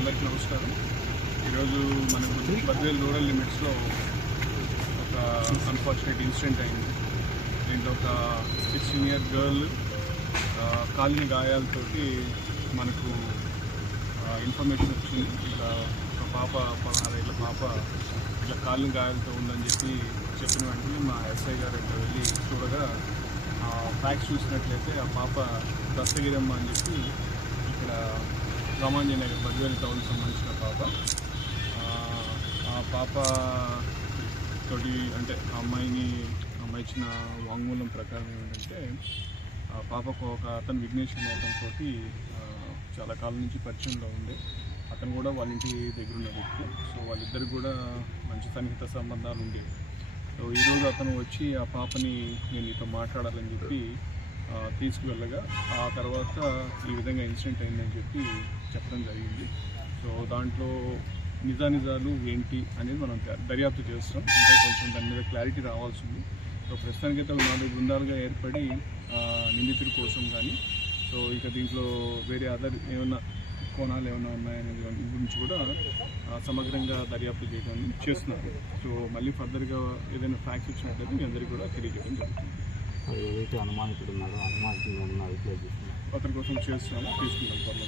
అందరికీ నమస్కారం. ఈరోజు మన బద్వేల్ రూరల్ లిమిట్స్లో ఒక అన్ఫార్చునేట్ ఇన్సిడెంట్ అయింది. దీంట్లో ఒక 16-year గర్ల్ కాలిన గాయాలతోటి మనకు ఇన్ఫర్మేషన్ వచ్చింది. ఇలా ఒక పాప 16 ఏళ్ళ పాప ఇట్లా కాలిన గాయాలతో ఉందని చెప్పిన వెంటనే మా ఎస్ఐ గారు ఇక్కడ వెళ్ళి చూడగా ఫ్యాక్స్ చూసినట్లయితే ఆ పాప దస్తగిరమ్మ అని చెప్పి ఇక్కడ రామాంజనగర్ బద్వేల్ టౌన్కి సంబంధించిన పాప. ఆ పాప తోటి అంటే అమ్మాయి ఇచ్చిన వాంగ్మూలం ప్రకారం ఏంటంటే ఆ పాపకు ఒక అతను విఘ్నేష్ అనే అతనితో చాలా కాలం నుంచి పరిచయంలో ఉంది. అతను కూడా వాళ్ళ ఇంటి దగ్గర ఉన్న వ్యక్తి. సో వాళ్ళిద్దరు కూడా మంచి సన్నిహిత సంబంధాలు ఉండేవి. సో ఈరోజు అతను వచ్చి ఆ పాపని నేను నీతో మాట్లాడాలని చెప్పి తీసుకువెళ్ళగా ఆ తర్వాత ఈ విధంగా ఇన్సిడెంట్ అయిందని చెప్పి చెప్పడం జరిగింది. సో దాంట్లో నిజానిజాలు ఏంటి అనేది మనం దర్యాప్తు చేస్తాం. ఇంకా కొంచెం దాని మీద క్లారిటీ రావాల్సి ఉంది. సో ప్రస్తుతానికైతే 4 బృందాలుగా ఏర్పడి నిందితుల కోసం కానీ సో ఇక దీంట్లో వేరే అదర్ ఏమైనా కోణాలు ఏమైనా ఉన్నాయనే గురించి కూడా సమగ్రంగా దర్యాప్తు చేయడం చేస్తున్నారు. సో మళ్ళీ ఫర్దర్గా ఏదైనా ఫ్యాక్ట్స్ ఇచ్చినట్లయితే మీ అందరికీ కూడా తెలియజేయడం జరుగుతుంది. ఏదైతే అనుమానితుడు ఉన్నారో అనుమానితులు అతని కోసం చేస్తున్నామో తీసుకుంటాం.